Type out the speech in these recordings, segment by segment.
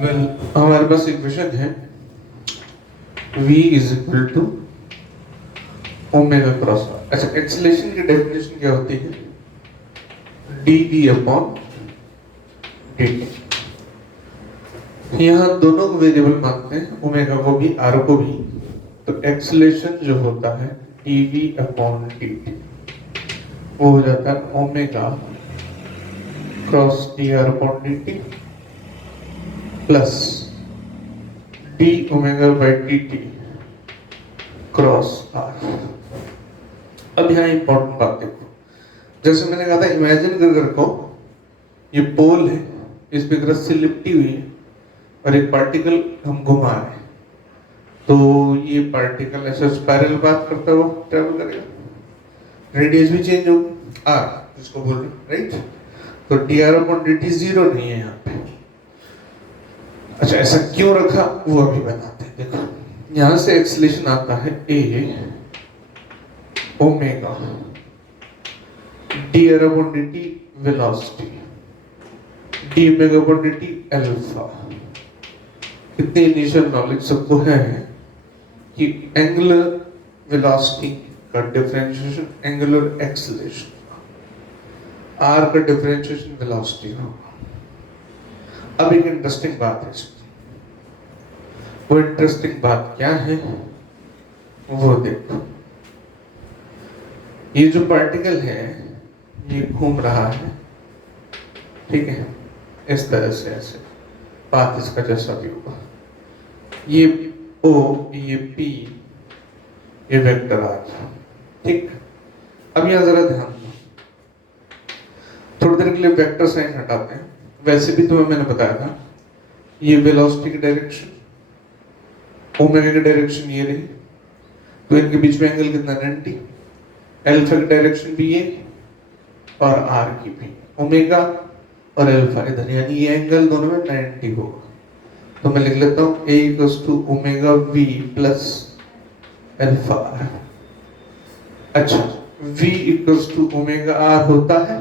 Well हमारे पास इक्वेशन है v is equal to omega cross R. अच्छा, एक्सेलरेशन की डेफिनेशन क्या होती है? D upon D. यहाँ दोनों को वेरिएबल मानते हैं, ओमेगा को भी आर को भी। तो एक्सेलरेशन जो होता है dv अपॉन dt वो हो जाता है omega cross D are upon dt plus D omega by dt cross R. अब यहाँ इंपॉर्टेंट बात देखो, जैसे मैंने कहा था इमेजिन कर रखो ये पोल है, इस पे एक रस्सी लिपटी हुई है और एक पार्टिकल हम घुमा रहे हैं, तो ये पार्टिकल ऐसे स्पाइरल पाथ करता हुआ ट्रेवल करेगा, रेडियस भी चेंज होगी आर जिसको बोल रहे राइट। तो D R upon d T zero नहीं है यहाँ पे। अच्छा, ऐसा क्यों रखा वो अभी बताते हैं। देखो यहाँ से एक्सेलरेशन आता है a omega d are upon d t velocity d omega upon d t alpha. इतनी इनिशियल नॉलेज सबको है कि एंगुलर वेलोसिटी का डिफरेंशिएशन एंगुलर एक्सेलरेशन, आर का डिफरेंशिएशन वेलोसिटी होगा। अब एक इंटरेस्टिंग बात है इसमें, वो इंटरेस्टिंग बात क्या है वो देखो। ये जो पार्टिकल है ये घूम रहा है, ठीक है, इस तरह से ऐसे पाथ इसका जैसा भी होगा, ये O ये P ये वेक्टर आर, ठीक। अब यहाँ जरा ध्यान दो, थोड़ी देर के लिए वेक्टर साइन हटाते हैं। वैसे भी तुम्हें मैंने बताया था ये वेलोसिटी की डायरेक्शन, ओमेगा की डायरेक्शन ये रही, तो इनके बीच में एंगल कितना 90, अल्फा की डायरेक्शन भी ये और आर की भी, ओमेगा और अल्फा इधर, यानी ये एंगल दोनों में 90 होगा। तो मैं लिख लेता हूँ a equals to omega v plus alpha R. अच्छा, v equals to omega r होता है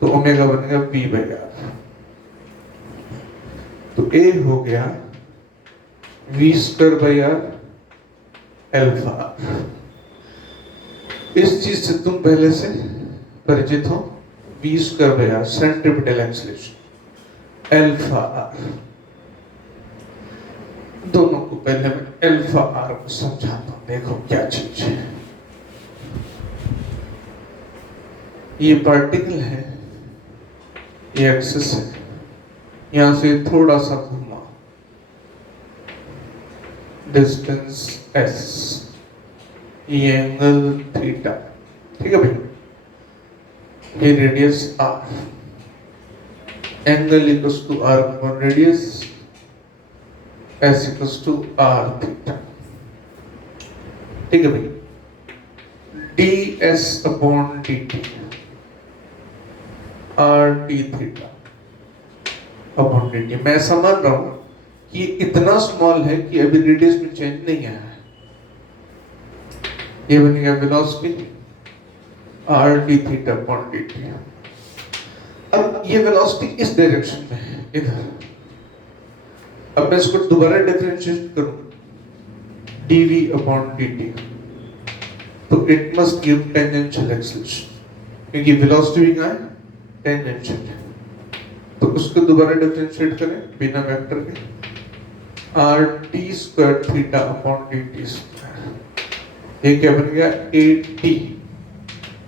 तो ओमेगा बनेगा v बाई आर। तो a हो गया v square by R alpha R. इस चीज से तुम पहले से परिचित हो, v square by R centripetal acceleration alpha R. दोनों को पहले मैं अल्फा आर को समझाता हूं, देखो क्या चीज है। ये पार्टिकल है, ये एक्सिस है, यहां से थोड़ा सा घुमा, डिस्टेंस s, ये एंगल थीटा, ठीक है भाई, ये radius r, angle equals to r upon radius s equals to r theta, ठीक है भाई। ds upon dt r d theta upon dt। मैं ऐसा मान रहा हूं कि इतना स्मॉल है कि अभी रेडियस में चेंज नहीं आया है, ये बनेगा velocity r d theta upon dt। अब ये वेलोसिटी इस डायरेक्शन में है, इधर। अब मैं इसको दोबारा डिफरेंशिएट करूं dv अपॉन dt, तो it must give tangential acceleration, क्योंकि वेलोसिटी भी कहां है, टेंजेंशियल है। तो उसको दोबारा डिफरेंशिएट करें बिना वेक्टर के, r t square theta upon dt square, ये क्या बन गया at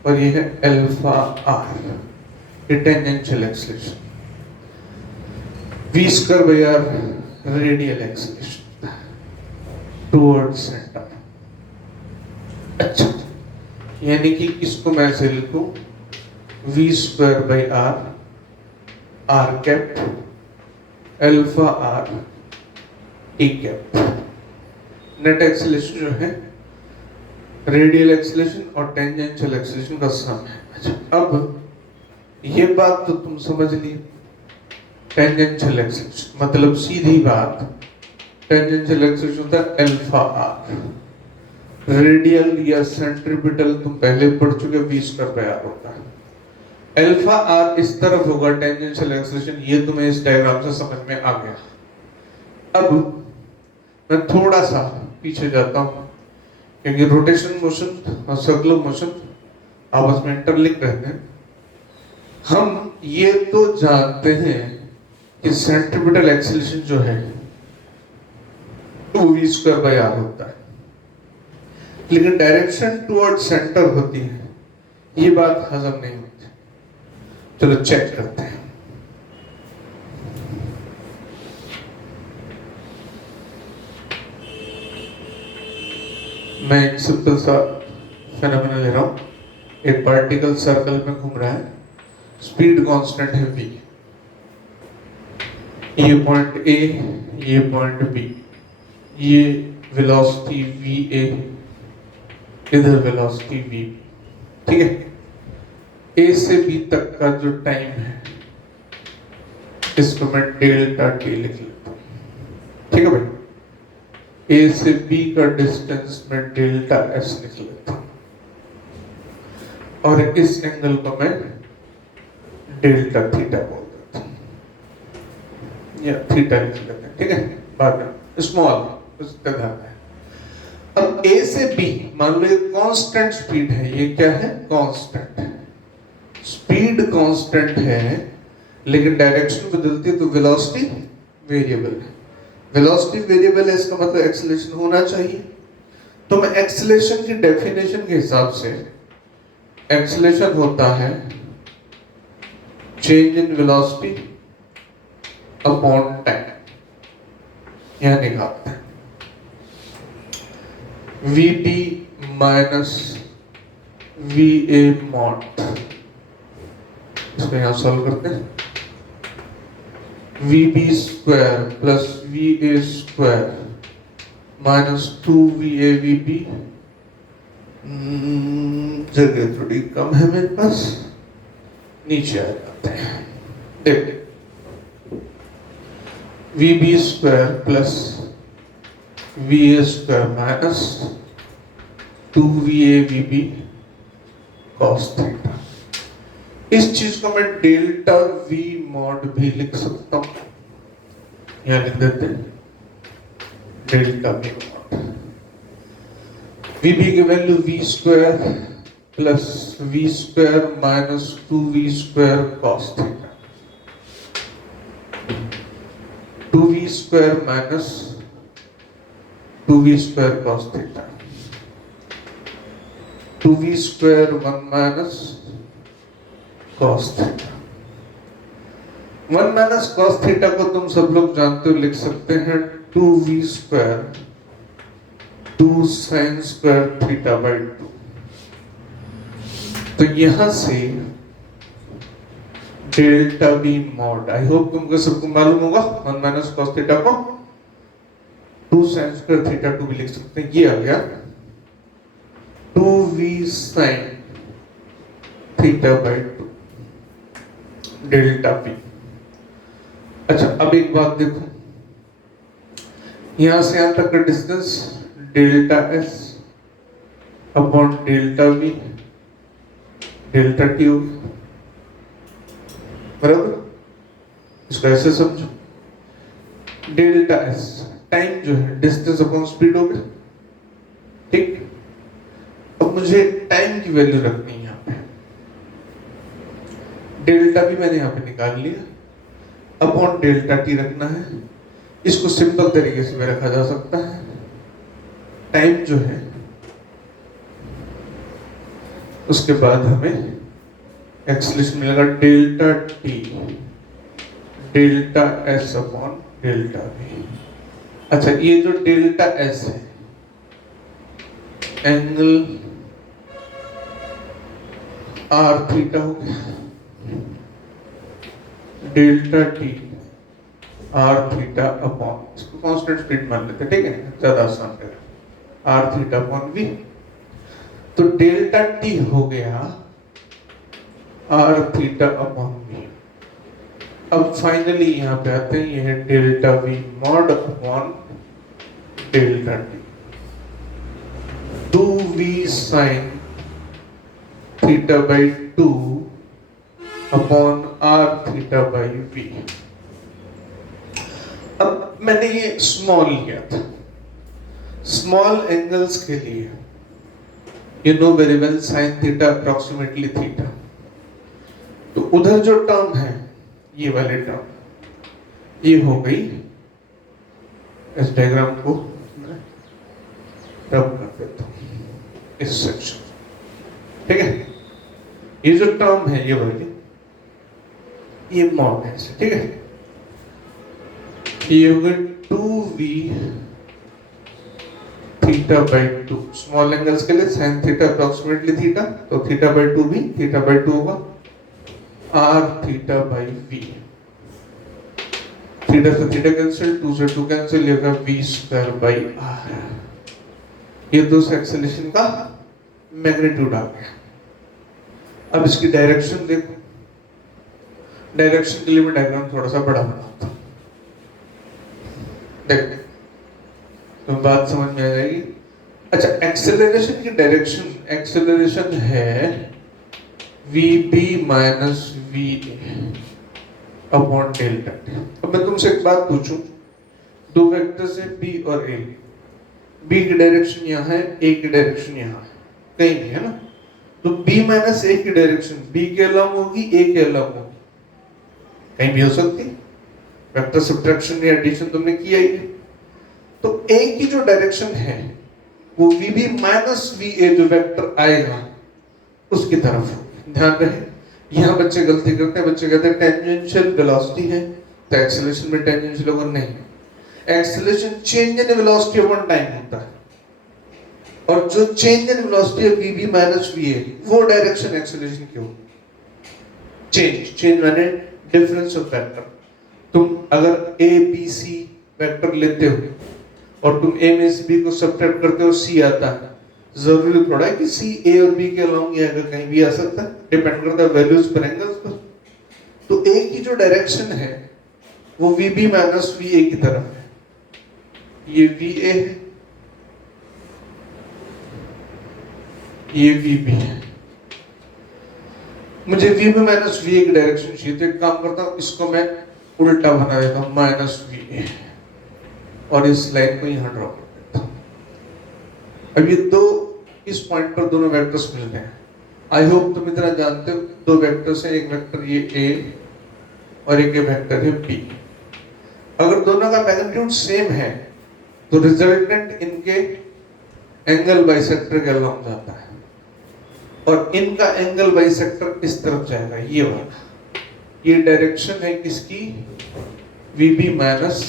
और ये है अल्फा r, ये tangential acceleration. v square by r radial acceleration towards centre. अच्छा, यानी कि इसको मैं ऐसे लिखूं v square by r r cap alpha r t cap. Net acceleration जो है रेडियल एक्सेलरेशन और टेंजेंशियल एक्सेलरेशन का सम है। अच्छा, अब ये बात तो तुम समझ ली, टेंजेंशियल एक्सेलरेशन मतलब सीधी बात, टेंजेंशियल एक्सेलरेशन होता है अल्फा आर। रेडियल या सेंट्रीपिटल तुम पहले पढ़ चुके, v स्क्वायर बाई आर होता है। अल्फा आर इस तरफ होगा टेंजेंशियल एक्सेलरेशन, ये तुम्हें इस डायग्राम से समझ में आ गया। अब मैं थोड़ा सा पीछे जाता हूं, क्योंकि रोटेशन मोशन और सर्कुलर मोशन आपस में इंटरलिंक रहते हैं। हम ये तो जानते हैं कि सेंट्रीपिटल एक्सेलरेशन जो है 2v²r होता है, लेकिन डायरेक्शन टुवर्ड सेंटर होती है, ये बात हजम नहीं होती। चलो चेक करते हैं। मैं एक सिंपल सा फेनोमेना ले रहा हूं। एक पार्टिकल सर्कल में घूम रहा है, स्पीड कांस्टेंट है v, ये पॉइंट a, ये पॉइंट b, ये वेलोसिटी va, इधर वेलोसिटी v, ठीक है। a से b तक का जो टाइम है इसको मैं डेल्टा t लिख लेता हूं, ठीक है भाई। a से b का डिस्टेंस मैं डेल्टा s लिख लेता हूं, और इस एंगल को मैं डेल्टा थीटा बोल देता हूं, या थीटा लिख लेते हैं, ठीक है। बाद में स्मॉल उसका ध्यान है। अब a से b मान लो ये कांस्टेंट स्पीड है, ये क्या है? कांस्टेंट स्पीड, कांस्टेंट है, लेकिन डायरेक्शन बदलती है तो वेलोसिटी वेरिएबल है। वेलोसिटी वेरिएबल है, इसका मतलब एक्सेलरेशन होना चाहिए। तो मैं एक्सेलरेशन की डेफिनेशन के हिसाब से, एक्सेलरेशन होता है change in velocity upon time, यहां निकालते हैं vt माइनस va मॉड, इसको यहां सॉल्व करते हैं। vb² plus va² minus 2va/vb, जगह थोड़ी कम है मेरे पास, नीचे आ जाते हैं। देख, vb² plus va² minus 2va/vb cos theta. इस चीज को मैं डेल्टा v मॉड भी लिख सकता हूं, यहां लिख देते हैं डेल्टा v मॉड। vb की value v² plus v² minus 2v² cos theta, 2v² minus 2v² cos theta, 2v² 1 minus cos theta. 1 minus cos theta को तुम सब लोग जानते हो, लिख सकते हैं 2v² 2 sin square theta by 2। तो यहां से delta v mod, I hope तुमको सबको मालूम होगा, 1 माइनस cos थीटा को 2 sin स्क्वायर थीटा 2 भी लिख सकते हैं। ये आ गया 2v sin theta by 2 delta p। अच्छा, अब एक बात देखो, यहां से यहां तक का distance delta s upon delta v delta t हो, बराबर। इसको ऐसे समझो, डेल्टा s टाइम जो है डिस्टेंस अपॉन स्पीड हो गया, ठीक। अब मुझे टाइम की वैल्यू रखनी है, यहाँ पे डेल्टा भी मैंने यहाँ पे निकाल लिया, अपॉन डेल्टा टी रखना है। इसको सिंपल तरीके से भी रखा जा सकता है, टाइम जो है उसके बाद हमें एक्सेलरेशन मिलेगा delta T delta S upon delta we. अच्छा, ये जो डेल्टा एस है एंगल आर थीटा हो गया, delta T R theta upon, इसको कांस्टेंट स्पीड मान लेते हैं, ठीक है, ज्यादा आसान है, आर थीटा अपॉन वी। तो डेल्टा टी हो गया आर थीटा अपॉन वी। अब फाइनली यहां पे आते हैं, यह है delta we mod upon delta T, 2v sin theta by 2 upon R theta by V. अब मैंने ये स्मॉल लिया था, स्मॉल एंगल्स के लिए you know very well sine theta approximately theta, तो उधर जो टर्म है ये वाले टर्म ये हो गई, इस डायग्राम को रब कर देता हूं इस सेक्शन, ठीक है। ये जो टर्म है ये वाली ये मॉड है, ठीक है। ये होगा 2v theta by 2, small angles के लिए साइन थीटा अप्रोक्सीमेटली थीटा, तो theta by 2v, theta by 2 होगा r theta by v, theta से थीटा कैंसिल, 2 से 2 कैंसिल, ये होगा v स्क्वायर बाई r। ये दो एक्सेलरेशन का मैग्नीट्यूड आ गया। अब इसकी डायरेक्शन देखो, डायरेक्शन के लिए मैं डायग्राम थोड़ा सा बड़ा बनाता हूं, देखो तो बात समझ में आ जाएगी। अच्छा, एक्सेलरेशन की डायरेक्शन, एक्सेलरेशन है vb minus va upon delta t। अब मैं तुमसे एक बात पूछूं, दो वेक्टर्स है b और a, b की डायरेक्शन यहाँ है, a की डायरेक्शन यहाँ है, कहीं नहीं है ना, तो b माइनस a की डायरेक्शन b के अलॉन्ग होगी, a के अलॉन्ग होगी, कहीं भी हो सकती है। वेक्टर सब्ट्रैक्शन या एडिशन तुमने किया ही है, तो a की जो डायरेक्शन है वो vb माइनस va जो वेक्टर आएगा उसकी तरफ। ध्यान रहे, यहाँ बच्चे गलती करते हैं, बच्चे कहते हैं टेंजेंशियल वेलोसिटी है तो एक्सेलरेशन में टेंजेंशियल होगा, नहीं, acceleration change in velocity upon time होता है, और जो चेंज इन वेलोसिटी है vb माइनस va वो डायरेक्शन एक्सेलरेशन की होगी। चेंज, चेंज माने डिफरेंस ऑफ वेक्टर। तुम अगर a b c वेक्टर लेते हो और तुम a में से b को सब्ट्रैक्ट करते हो, c आता है, जरूरी थोड़ा है कि c a और b के अलॉन्ग ही आएगा, कहीं भी आ सकता है, डिपेंड करता है वैल्यूज पर, एंगल्स पर। तो a की जो डायरेक्शन है वो vb माइनस va की तरफ है, ये va है, ये vb है। मुझे vb माइनस va की डायरेक्शन चाहिए, तो एक काम करता हूं, इसको मैं उल्टा बना देता हूं, माइनस va, और इस लाइन को यहां ड्रॉ कर देता हूं। अब ये दो, इस पॉइंट पर दोनों वेक्टर्स मिल रहे हैं। आई होप तुम इतना जानते हो, दो वेक्टर्स हैं, एक वेक्टर ये a और एक वेक्टर है b। अगर दोनों का मैग्नीट्यूड सेम है तो रिजल्टेंट इनके एंगल बाइसेक्टर के अलॉन्ग जाता है, और इनका एंगल बाइसेक्टर इस तरफ जाएगा, ये वाला। ये डायरेक्शन है किसकी, vb माइनस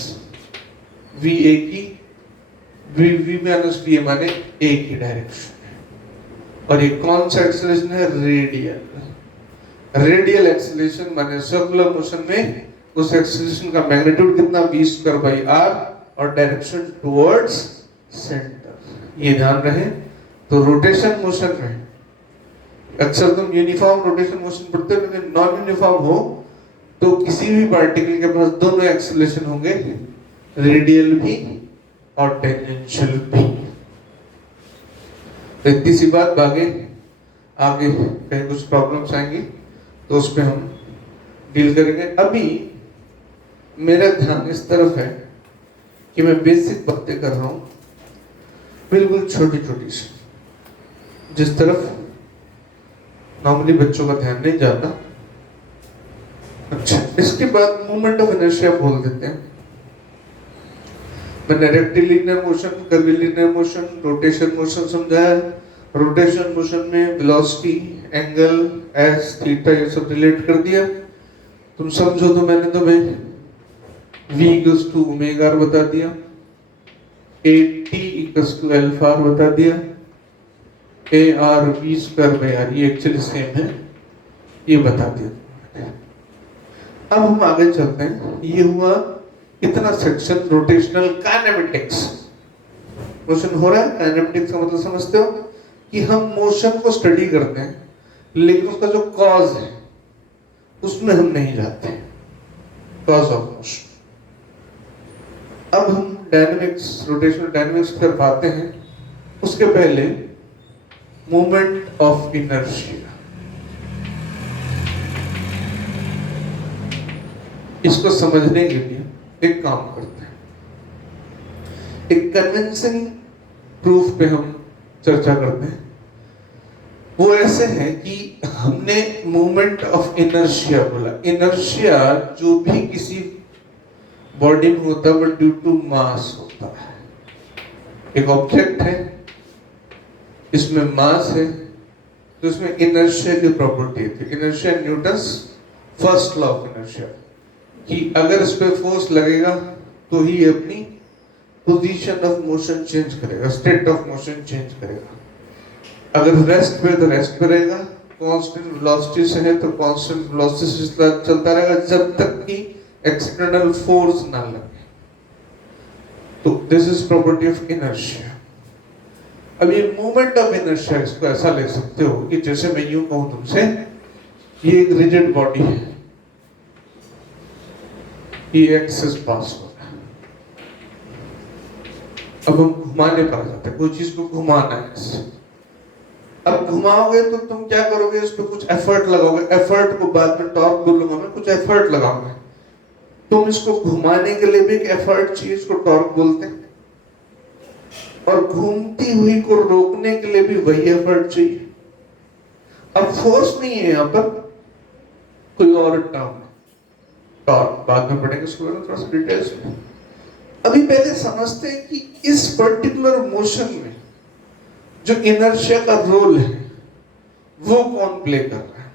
va की, vb माइनस va माने a की डायरेक्शन। और ये कौन सा एक्सेलरेशन है, रेडियल। रेडियल एक्सेलरेशन माने सर्कुलर मोशन में उस एक्सेलरेशन का मैग्नीट्यूड कितना, v स्क्वायर बाई r, और डायरेक्शन टुवर्ड्स सेंटर, ये ध्यान रहे। तो रोटेशन मोशन में अक्सर तुम यूनिफॉर्म रोटेशन मोशन पढ़ते हो, लेकिन नॉन यूनिफॉर्म हो तो किसी भी पार्टिकल के पास दोनों एक्सेलरेशन होंगे, रेडियल भी और टेंजेंशियल भी। तो इतनी सी बात, आगे आगे कहीं कुछ प्रॉब्लम्स आएंगी तो उस पर हम डील करेंगे। अभी मेरा ध्यान इस तरफ है कि मैं बेसिक बातें कर रहा हूं, बिल्कुल छोटी छोटी सी, जिस तरफ नॉर्मली बच्चों का ध्यान नहीं जाता। अच्छा, इसके बाद मोमेंट ऑफ इनर्शिया बोल देते हैं। मैंने rectilinear motion, curvilinear motion, rotation motion समझाया। रोटेशन मोशन में वेलोसिटी, एंगल, एस, थीटा ये सब रिलेट कर दिया। तुम समझो तो मैंने तुम्हें v equals to omega r बता दिया, at equals to alpha r बता दिया, ar v square by r ये एक्चुअली सेम है, ये बता दिया। अब हम आगे चलते हैं। ये हुआ इतना सेक्शन रोटेशनल काइनेमेटिक्स। मोशन हो रहा है, काइनेमेटिक्स का मतलब समझते हो कि हम मोशन को स्टडी करते हैं, लेकिन उसका जो कॉज है उसमें हम नहीं जाते, कॉज ऑफ मोशन। अब हम डायनेमिक्स, रोटेशनल डायनेमिक्स पर पाते हैं। उसके पहले मोमेंट ऑफ इनर्शिया। इसको समझने के लिए एक काम करते हैं, एक कन्विंसिंग प्रूफ पे हम चर्चा करते हैं। वो ऐसे है कि हमने मूवमेंट ऑफ इनर्शिया बोला। इनर्शिया जो भी किसी बॉडी में होता है वो ड्यू टू मास होता है। एक ऑब्जेक्ट है, इसमें मास है, तो इसमें इनर्शिया की प्रॉपर्टी थी। Inertia Newton's first law of inertia, कि अगर इस पे फोर्स लगेगा तो ही अपनी पोजीशन ऑफ मोशन चेंज करेगा, स्टेट ऑफ मोशन चेंज करेगा। अगर रेस्ट पे तो रेस्ट पे रहेगा, कांस्टेंट वेलोसिटी से है तो कांस्टेंट वेलोसिटी से चलता रहेगा जब तक कि एक्सटर्नल फोर्स ना लगे। तो this is property of inertia. अब ये मूवमेंट ऑफ इनर्शिया, इसको ऐसा ले सकते हो कि जैसे मैं यूं कहूं तुमसे, ये एक रिजिड बॉडी है, ये एक्सेस पास हो रहा है, अब हम घुमाने पर जाते हैं, कोई चीज को घुमाना है। अब घुमाओगे तो तुम क्या करोगे, इस पे कुछ एफर्ट लगाओगे। एफर्ट को बाद में टॉर्क बोलूंगा मैं, कुछ एफर्ट लगाओगे। तुम इसको घुमाने के लिए भी एक एफर्ट चाहिए, इसको टॉर्क बोलते हैं। और घूमती हुई को रोकने के लिए भी वही एफर्ट चाहिए। अब फोर्स नहीं है यहां पर, कोई और टर्म है, टॉर्क, बाद में पढ़ेंगे इसको थोड़ा सा डिटेल्स में। अभी पहले समझते हैं कि इस पर्टिकुलर मोशन में जो इनर्शिया का रोल है वो कौन प्ले कर रहा है।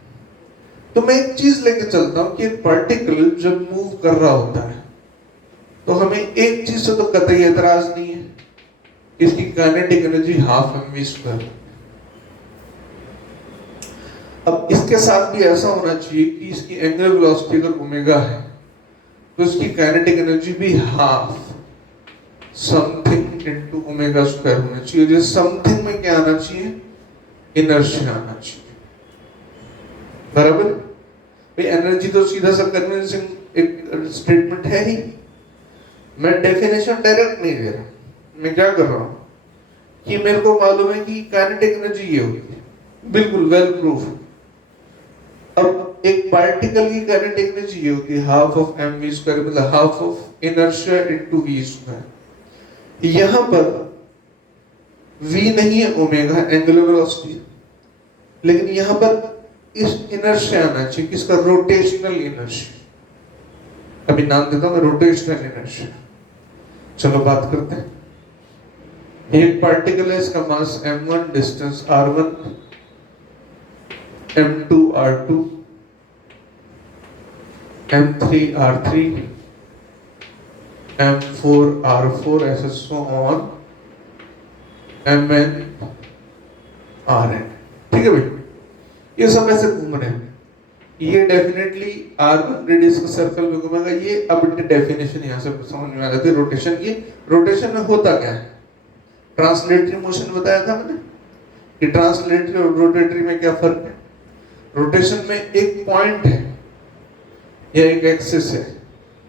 तो मैं एक चीज लेके चलता हूं कि एक पार्टिकल जब मूव कर रहा होता है तो हमें एक चीज से तो कतई एतराज नहीं है, इसकी काइनेटिक एनर्जी हाफ mv²। अब इसके साथ भी ऐसा होना चाहिए कि इसकी एंगुलर वेलोसिटी अगर ओमेगा है तो इसकी काइनेटिक एनर्जी भी हाफ समथिंग इनटू ओमेगा² होना चाहिए। जिस समथिंग में क्या आना चाहिए, इनर्शिया आना चाहिए। बराबर भाई, एनर्जी तो सीधा सा कन्विंसिंग एक स्टेटमेंट है ही। मैं डेफिनेशन डायरेक्ट नहीं दे रहा, मैं क्या कर रहा हूं कि मेरे को मालूम है कि काइनेटिक एनर्जी ये होगी, बिल्कुल वेल प्रूफ। अब एक पार्टिकल की काइनेटिक एनर्जी ये होगी हाफ ऑफ mv², मतलब half of inertia into v²। यहां पर v नहीं है, ओमेगा एंगुलर वेलोसिटी, लेकिन यहां पर इस इनर्शिया आना चाहिए, किसका, रोटेशनल इनर्शिया। अभी नाम देता हूं मैं, रोटेशनल इनर्शिया। चलो बात करते हैं। एक पार्टिकल है, इसका मास m1, distance r1, m2 r2, m3 r3, m4 r4, ऐसे सो ऑन, mn rn। ठीक है भाई, ये सब ऐसे घूम रहे हैं। ये डेफिनेटली r1 रेडियस के सर्कल में घूमेगा। ये अब डेफिनेशन यहां से समझ में आ जाती है रोटेशन की। रोटेशन में होता क्या है, ट्रांसलेटरी मोशन बताया था मैंने कि ट्रांसलेटरी और रोटेटरी में क्या फर्क है। रोटेशन में एक पॉइंट है या एक एक्सिस है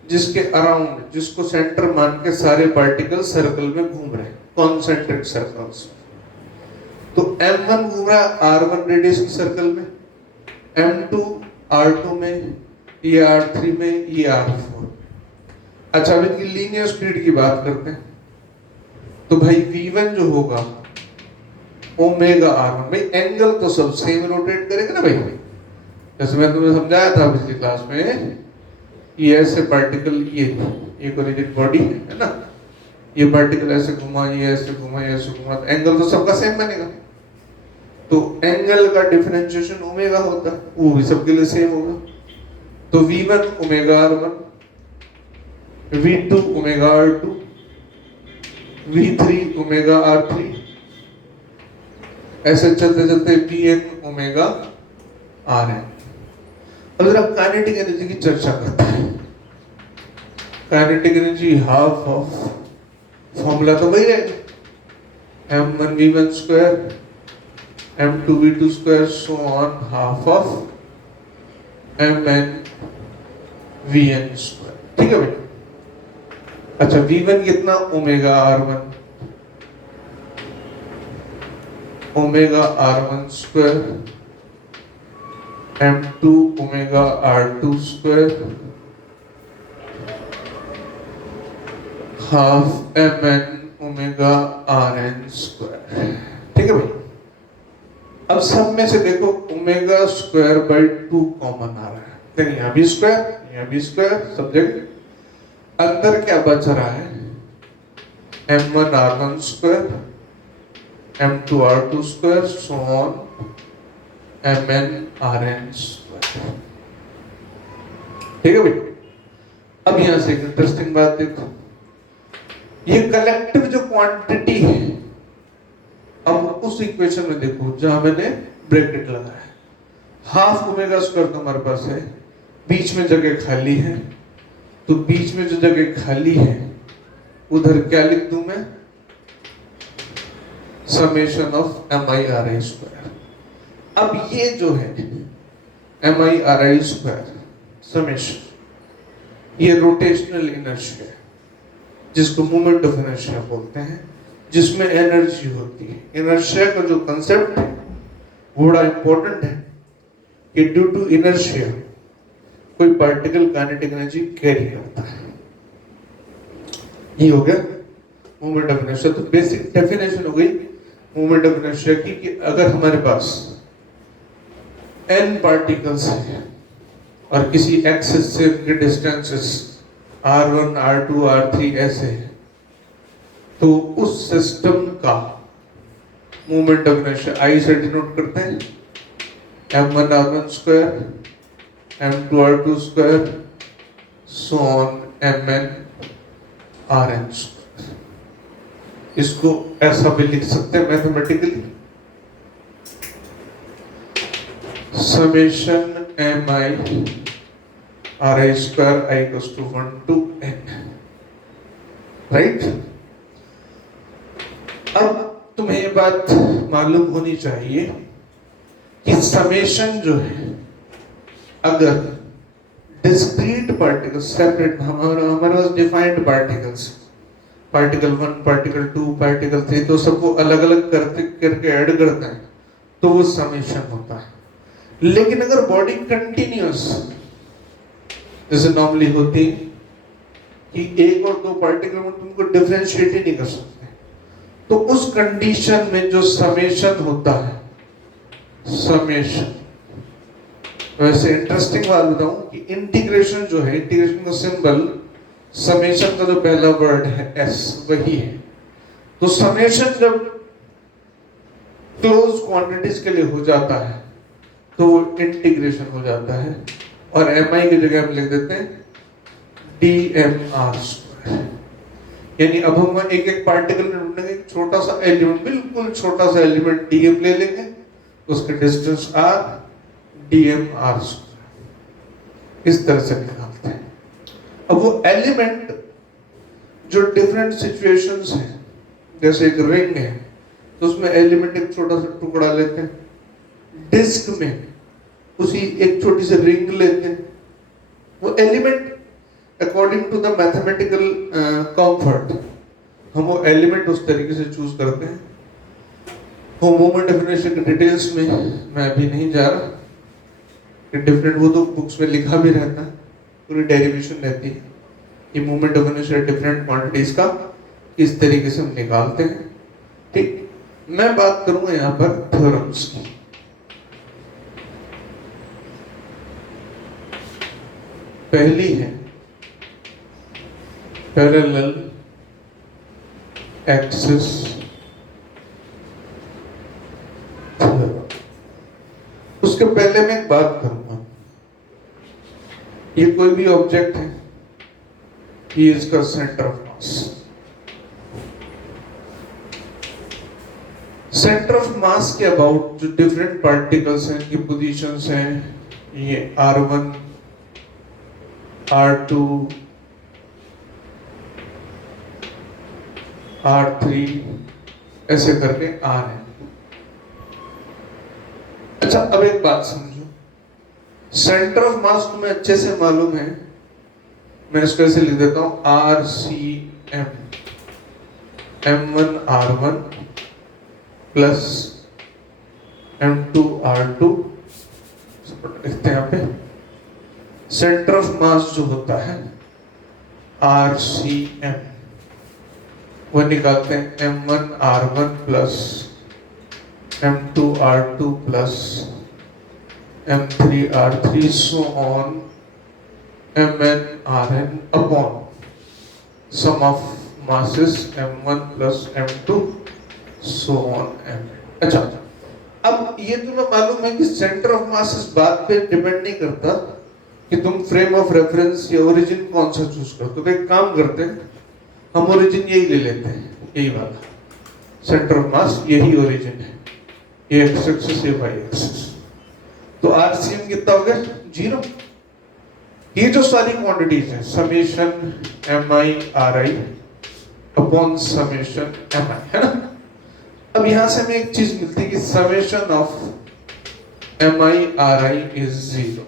जिसके अराउंड, जिसको सेंटर मान के सारे पार्टिकल सर्कल में घूम रहे हैं, कॉन्सेंट्रिक सर्कल्स। तो m1 घूम रहा है r1 रेडियस के सर्कल में, m2 r2 में, ये r3 में, ये r4। अच्छा, अब इनकी लीनियर स्पीड की बात करते हैं। तो भाई v1 जो होगा ओमेगा r1, भाई एंगल तो सब सेम रोटेट करेगा ना भाई। जैसे मैं तुम्हें समझाया था पिछली क्लास में, ये ऐसे पार्टिकल, ये कोलिजन बॉडी है ना, ये पार्टिकल ऐसे घुमा, ये ऐसे घुमा, ये ऐसे घुमा, तो एंगल तो सबका सेम बनेगा। तो एंगल का डिफरेंशिएशन ओमेगा होता है, वो भी सबके लिए सेम होगा। तो v1 omega r1, v2 omega r2, v3 omega r3, ऐसे चलते चलते vn ओमेगा rn। अब जरा काइनेटिक एनर्जी की चर्चा करते हैं। Kinetic energy half of, formula तो वही है, m1v1², m2v2², so on, half of mn vn²। ठीक है भाई। अच्छा, v1 कितना, omega r1, omega r1², m2 omega r2², half M N omega R N square. ठीक है भाई। अब सब में से देखो ओमेगा स्क्वायर बाई 2 कॉमन आ रहा है, देखिए यहाँ भी स्क्वायर यहाँ भी स्क्वायर, सब जगह अंदर क्या बच रहा है, m1r1 square m2r2 square so on mnrn square. ठीक है भाई। अब यहां से एक इंटरेस्टिंग बात देखो, ये कलेक्टिव जो क्वांटिटी है, अब उस इक्वेशन में देखो जहां मैंने ब्रैकेट लगाया है, हाफ ओमेगा स्क्वायर तो हमारे पास है, बीच में जगह खाली है, तो बीच में जो जगह खाली है उधर क्या लिख दूं मैं, summation of M I R I square. अब ये जो है M I R I square summation, ये रोटेशनल इनर्शिया है जिसको मोमेंट ऑफ इनर्शिया बोलते हैं, जिसमें एनर्जी होती है। इनर्शिया का जो कंसेप्ट है वो बड़ा इंपॉर्टेंट है कि ड्यू टू इनर्शिया कोई पार्टिकल काइनेटिक एनर्जी कैरी करता है। ये हो गया मोमेंट ऑफ इनर्शिया। तो बेसिक डेफिनेशन हो गई मोमेंट ऑफ इनर्शिया की कि अगर हमारे पास n पार्टिकल्स हैं और किसी एक्सिस से उनके डिस्टेंसेस r1 r2 r3 ऐसे हैं, तो उस सिस्टम का मोमेंट ऑफ इनर्शिया I से डिनोट करते हैं, m1r1 square m2r2 square so on mnrn square. इसको ऐसा भी लिख सकते हैं mathematically, summation M I R I square I equals to 1 to n, right. अब तुम्हें ये बात मालूम होनी चाहिए कि समेशन जो है, अगर डिस्क्रीट पार्टिकल सेपरेट, हमारे पास defined particles, particle 1 particle 2 particle 3, तो सबको अलग अलग करके ऐड करते हैं तो वो समेशन होता है। लेकिन अगर बॉडी कंटिन्यूअस जैसे नॉर्मली होती कि एक और दो पार्टिकल में तुमको डिफरेंशिएट ही नहीं कर सकते, तो उस कंडीशन में जो समेशन होता है, समेशन, वैसे इंटरेस्टिंग बात बताऊं कि इंटीग्रेशन जो है, इंटीग्रेशन का सिंबल समेशन का जो पहला वर्ड है s वही है। तो समेशन जब क्लोज क्वांटिटीज के लिए हो जाता है तो वो इंटीग्रेशन हो जाता है, और एम आई की जगह हम लिख देते हैं डी एम आर स्क्वायर। यानी अब हम एक एक पार्टिकल में ढूंढेंगे, छोटा सा एलिमेंट, बिल्कुल छोटा सा एलिमेंट डी एम ले लेंगे, उसके distance R, D M R square, इस तरह से निकालते हैं। अब वो एलिमेंट जो डिफरेंट सिचुएशंस हैं, जैसे एक रिंग है तो उसमें एलिमेंट एक छोटा सा टुकड़ा लेते हैं, डिस्क में उसी एक छोटी सी रिंग लेते हैं, वो element according to the mathematical comfort हम वो एलिमेंट उस तरीके से चूज करते हैं। वो मोमेंट ऑफ इनर्शिया के डिटेल्स में मैं अभी नहीं जा रहा कि डिफरेंट, वो तो बुक्स में लिखा भी रहता है, पूरी डेरिवेशन रहती है कि moment of inertia different quantities का किस तरीके से हम निकालते हैं। ठीक, मैं बात करूंगा यहाँ पर थ्योरम्स की। पहली है पैरेलल एक्सिस थ्योरम। उसके पहले मैं एक बात करूंगा, ये कोई भी ऑब्जेक्ट है, ये इसका centre of mass, centre of mass के अबाउट जो डिफरेंट पार्टिकल्स हैं, इनकी पोजीशंस हैं, ये R1 R2 R3 ऐसे करके R है। अच्छा, अब एक बात समझो, सेंटर ऑफ मास तुम्हें अच्छे से मालूम है, मैं इसको ऐसे लिख देता हूं RCM, M1 R1 plus M2 R2, लिखते हैं यहाँ पे। सेंटर ऑफ मास जो होता है RCM, वो निकालते हैं M1R1 plus M2R2 plus M3R3 so on MnRn upon sum of masses M1 plus M2 so on Mn। अच्छा, अब ये तुम्हें मालूम है कि सेंटर ऑफ मास इस बात पे डिपेंड नहीं करता कि तुम फ्रेम ऑफ रेफरेंस या ओरिजिन कौन सा चूज करो। तो एक काम करते हैं, हम ओरिजिन यही ले लेते हैं, यही वाला सेंटर ऑफ मास, यही ओरिजिन है, ये एक्स एक्सिस ये वाई एक्सिस। तो आरसीएम कितना हो गया? 0। ये जो सारी क्वांटिटीज है summation M I R i upon summation M i, है ना। अब यहां से हमें एक चीज मिलती है कि summation of M I R I is 0।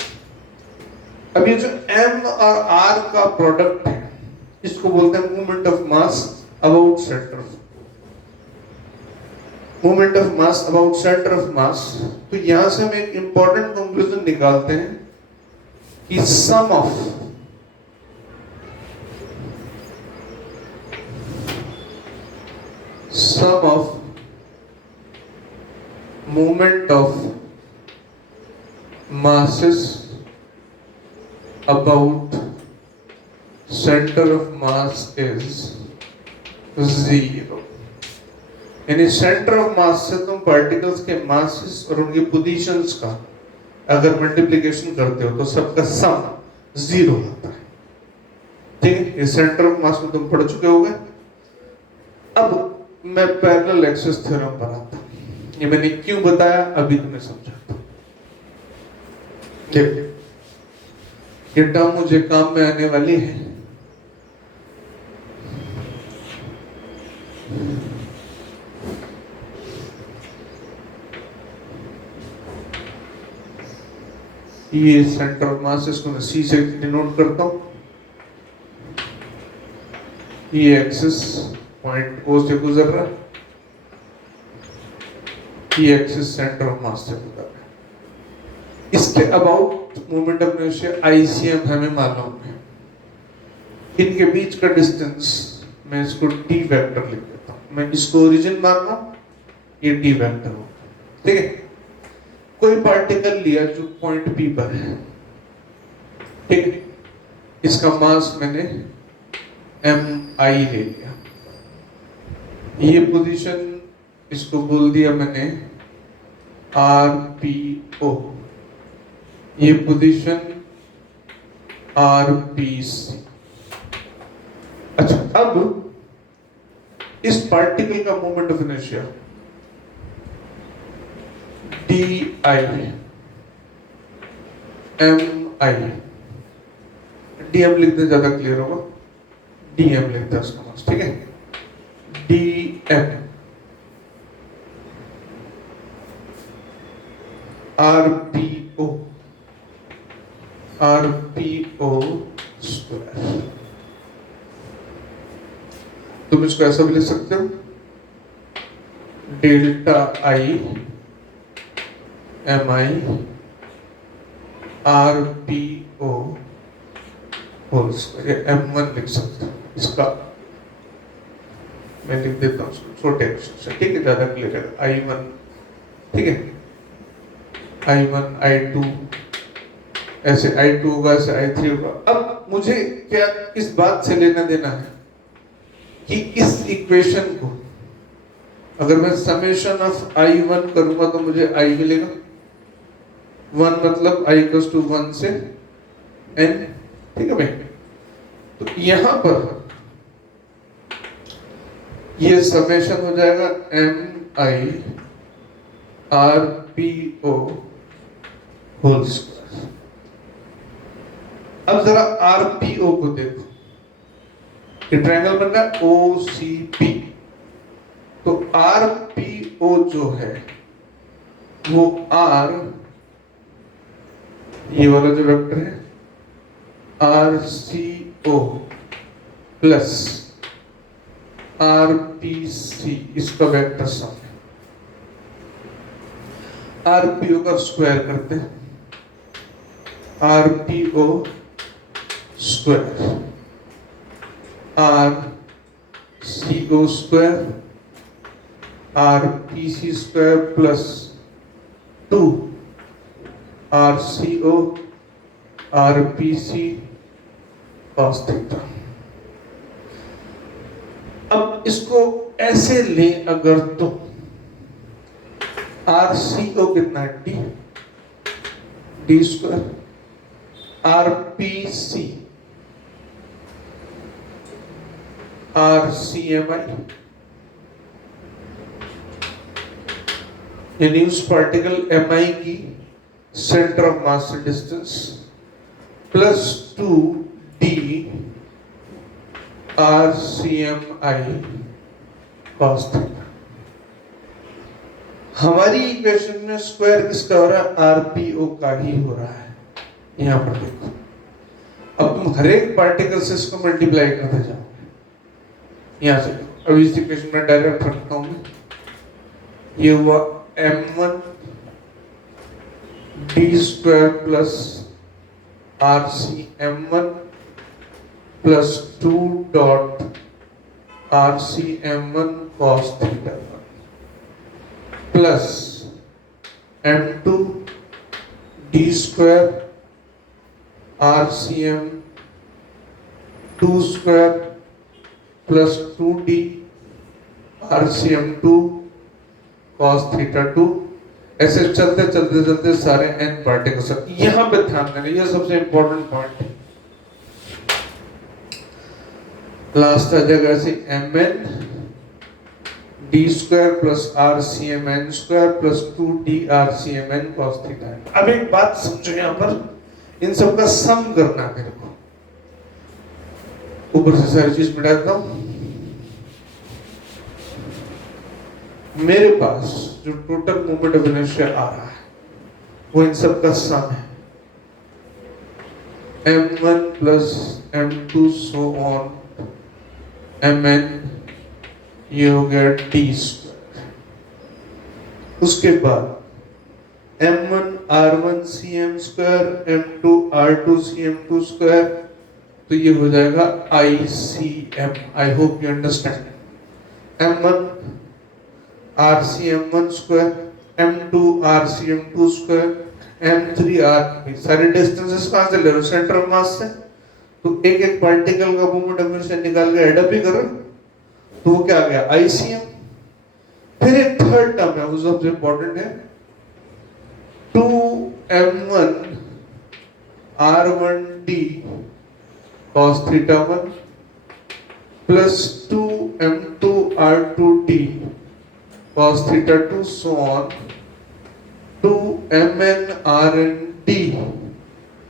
अब ये जो एम और आर का प्रोडक्ट है इसको बोलते हैं movement of mass about centre, movement of mass about centre of mass. तो यहां से हम एक इंपॉर्टेंट कंक्लूजन निकालते हैं कि सम of movement of masses about center of mass is 0। यानी सेंटर ऑफ मास से तुम पार्टिकल्स के मासेस और उनकी पोजीशंस का अगर मल्टीप्लिकेशन करते हो तो सबका सम 0 आता है। ठीक है, ये सेंटर ऑफ मास में तुम पढ़ चुके होगे। अब मैं पैरेलल एक्सिस थ्योरम बनाता हूं। ये मैंने क्यों बताया अभी तुम्हें समझाता हूं। ये टर्म मुझे काम में आने वाली है। ये सेंटर ऑफ मास, इसको मैं सी से डिनोट करता हूं। ये एक्सिस पॉइंट ओ से गुजर रहा है, ये एक्सिस सेंटर ऑफ मास से गुजर रहा है। इसके about moment of inertia ICM हमें मालूम है। इनके बीच का डिस्टेंस मैं इसको टी वेक्टर लिख देता हूं। मैं इसको ओरिजिन मान रहा हूं, ये टी वेक्टर होगा। ठीक है, कोई पार्टिकल लिया जो पॉइंट पी पर है, ठीक है, इसका मास मैंने एम आई ले लिया। ये पोजीशन इसको बोल दिया मैंने आर पी ओ, ये पोजीशन आर पी सी। अच्छा, अब इस पार्टिकल का moment of inertia D I M I, D M लिखते ज्यादा क्लियर होगा, डी एम लिखता है उसका मास। ठीक है, D M R P O, R P O square. तुम इसको ऐसा भी लिख सकते हो, delta I M I R P O whole square, M one लिख सकते हो। इसका मैं लिख देता हूँ उसको छोटे अक्षर से, ठीक है, ज्यादा क्लियर है। आई वन, ठीक है, आई वन आई टू, ऐसे आई टू होगा, ऐसे आई थ्री होगा। अब मुझे क्या इस बात से लेना देना है कि इस इक्वेशन को अगर मैं समेशन ऑफ आई वन करूंगा तो मुझे आई मिलेगा। वन मतलब आई इक्वल्स टू वन से एन, ठीक है भाई। तो यहां पर ये समेशन हो जाएगा एम आई R P O whole square. अब जरा आर पी ओ को देखो, ये ट्रायंगल बन रहा है ओ सी पी। तो आर पी ओ जो है वो आर, ये वाला जो वेक्टर है R C O plus R P C, इसका वेक्टर सम है। आर पी ओ का स्क्वायर करते हैं, R P O square R CO square RPC square plus 2 RCO RPC cos theta. अब इसको ऐसे ले अगर तो RCO कितना है D स्क्वायर RPC RCMI यानी उस पार्टिकल MI की सेंटर ऑफ मास से distance plus 2D RCMI cos theta. हमारी इक्वेशन में स्क्वायर किसका हो रहा है? RPO का ही हो रहा है। यहां पर देखो, अब तुम हर एक पार्टिकल से इसको मल्टीप्लाई करते जाओगे। यहां से अब इस इक्वेशन में डायरेक्ट रखता हूं, ये हुआ M1 D square plus RCM1 plus 2 dot RCM1 cos theta plus M2 D square RCM2 square plus 2D RCM2 cos theta 2। ऐसे चलते चलते चलते सारे n पार्टिकल्स। यहां पे ध्यान देना, ये सबसे इंपॉर्टेंट पॉइंट है। लास्ट आ जाएगा ऐसे Mn D square plus RCMN square plus 2D RCMN cos theta. अब एक बात समझो, यहां पर इन सब का सम करना है मेरे को। ऊपर से सारी चीज मिटा देता हूं। मेरे पास जो टोटल मोमेंट ऑफ इनर्शिया आ रहा है वो इन सब का सम है। M1 plus M2 so on Mn, ये हो गया D स्क्वायर। उसके बाद M1 R1 CM square M2 R2 CM2 square, तो ये हो जाएगा ICM। I hope you understand. M1 RCM1 square M2 RCM2 square M3 RP। सारे डिस्टेंसेस कहां से ले रहे हो? सेंटर ऑफ मास से। तो एक एक पार्टिकल का मोमेंट ऑफ इनर्शिया निकाल के एडअप ही करो, तो वो क्या आ गया? ICM। फिर एक थर्ड टर्म है, वो सबसे इंपॉर्टेंट है, 2M1 R1D cos theta 1 plus 2M2 R2D cos theta 2 so on 2Mn RND